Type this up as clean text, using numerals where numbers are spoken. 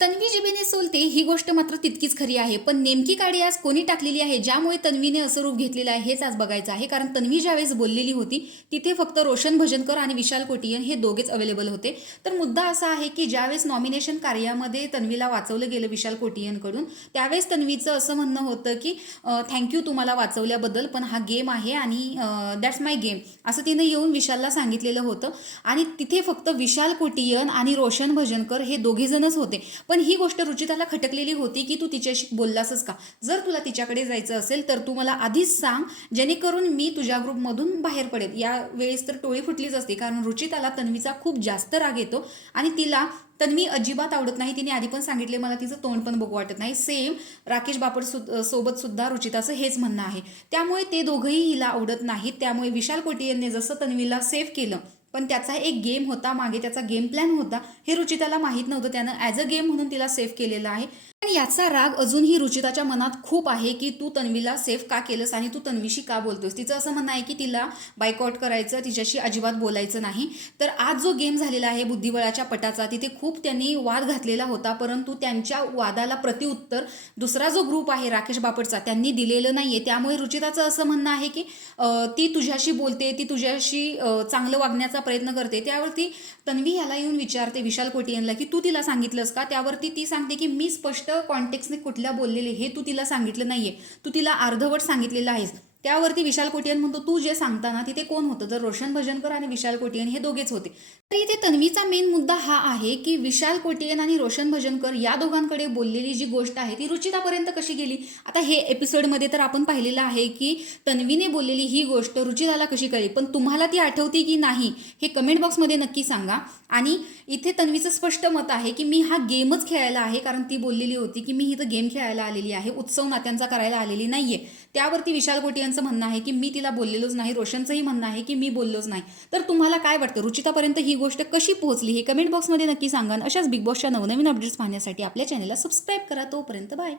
तन्वी जिभेने सोलते ही गोष्ट मात्र तितकीच खरी आहे. पण नेमकी काडी आज कोणी टाकलेली आहे, ज्यामुळे तन्वीने असं रूप घेतलेलं आहे, हेच आज बघायचं आहे. कारण तन्वी ज्यावेळेस बोललेली होती, तिथे फक्त रोशन भजनकर आणि विशाल कोटियन हे दोघेच अवेलेबल होते. तर मुद्दा असा आहे, की ज्यावेळेस नॉमिनेशन कार्यामध्ये तन्वीला वाचवलं गेलं विशाल कोटियनकडून, त्यावेळेस तन्वीचं असं म्हणणं होतं, की थँक्यू तुम्हाला वाचवल्याबद्दल, पण हा गेम आहे आणि दॅट्स माय गेम, असं तिनं येऊन विशालला सांगितलेलं होतं. आणि तिथे फक्त विशाल कोटियन आणि रोशन भजनकर हे दोघेजणच होते. पण ही गोष्ट रुचिताला खटकलेली होती, की तू तिच्याशी बोललासच का? जर तुला तिच्याकडे जायचं असेल तर तू मला आधीच सांग, जेणेकरून मी तुझ्या ग्रुपमधून बाहेर पडेल. या वेळेस तर टोळी फुटलीच असते, कारण रुचिताला तन्वीचा खूप जास्त राग येतो आणि तिला तन्वी अजिबात आवडत नाही. तिने आधी पण सांगितले, मला तिचं तोंड पण बघू वाटत नाही. सेम राकेश बापट सोबत सुद्धा रुचिताचं हेच म्हणणं आहे. त्यामुळे ते दोघंही हिला आवडत नाहीत. त्यामुळे विशाल कोटियनने जसं तन्वीला सेव्ह केलं, पण त्याचा एक गेम होता मागे, त्याचा गेम प्लॅन होता, हे रुचिताला माहीत नव्हतं. त्यानं ॲज अ गेम म्हणून तिला सेव्ह केलेला आहे. पण याचा राग अजूनही रुचिताच्या मनात खूप आहे, की तू तन्वीला सेव्ह का केलंस आणि तू तन्वीशी का बोलतोस. तिचं असं म्हणणं आहे, की तिला बायकॉट करायचं, तिच्याशी अजिबात बोलायचं नाही. तर आज जो गेम झालेला आहे बुद्धिबळाच्या पटाचा, तिथे खूप त्यांनी वाद घातलेला होता, परंतु त्यांच्या वादाला प्रतिउत्तर दुसरा जो ग्रुप आहे राकेश बापटचा, त्यांनी दिलेलं नाहीये. त्यामुळे रुचिताचं असं म्हणणं आहे, की ती तुझ्याशी बोलते, ती तुझ्याशी चांगलं वागण्याचा प्रयत्न करते. त्यावरती तन्वी ह्याला येऊन विचारते विशाल कोटियनला, की तू तिला सांगितलंस का? त्यावरती ती सांगते, की मी स्पष्ट कॉन्टेक्स्टने कुठल्या बोललेले हे तू तिला सांगितलं नाहीये, तू तिला अर्धवट सांगितलेलं आहेस. त्यावरती विशाल कोटियन म्हणतो, तू जे सांगताना तिथे कोण होतं? तर रोशन भजनकर आणि विशाल कोटियन हे दोघेच होते. तर इथे तन्वीचा मेन मुद्दा हा आहे, की विशाल कोटियन आणि रोशन भजनकर या दोघांकडे बोललेली जी गोष्ट आहे ती रुचितापर्यंत कशी गेली. आता हे एपिसोडमध्ये तर आपण पाहिलेलं आहे, की तन्वीने बोललेली ही गोष्ट रुचिताला कशी कळली, पण तुम्हाला ती आठवती की नाही हे कमेंट बॉक्समध्ये नक्की सांगा. आणि इथे तन्वीचं स्पष्ट मत आहे, की मी हा गेमच खेळायला आहे, कारण ती बोललेली होती, की मी इथं गेम खेळायला आलेली आहे, उत्सव नात्यांचा करायला आलेली नाहीये. त्यावरती विशाल कोटियांचं म्हणणं आहे, की मी तिला बोललेलोच नाही. रोशनचंही म्हणणं आहे, की मी बोललोच नाही. तर तुम्हाला काय वाटतं, रुचितापर्यंत ही गोष्ट कशी पोहोचली हे कमेंट बॉक्समध्ये नक्की सांगा. अशाच बिग बॉसच्या नवनवीन अपडेट्स पाहण्यासाठी आपल्या चॅनलला सबस्क्राईब करा. तोपर्यंत बाय.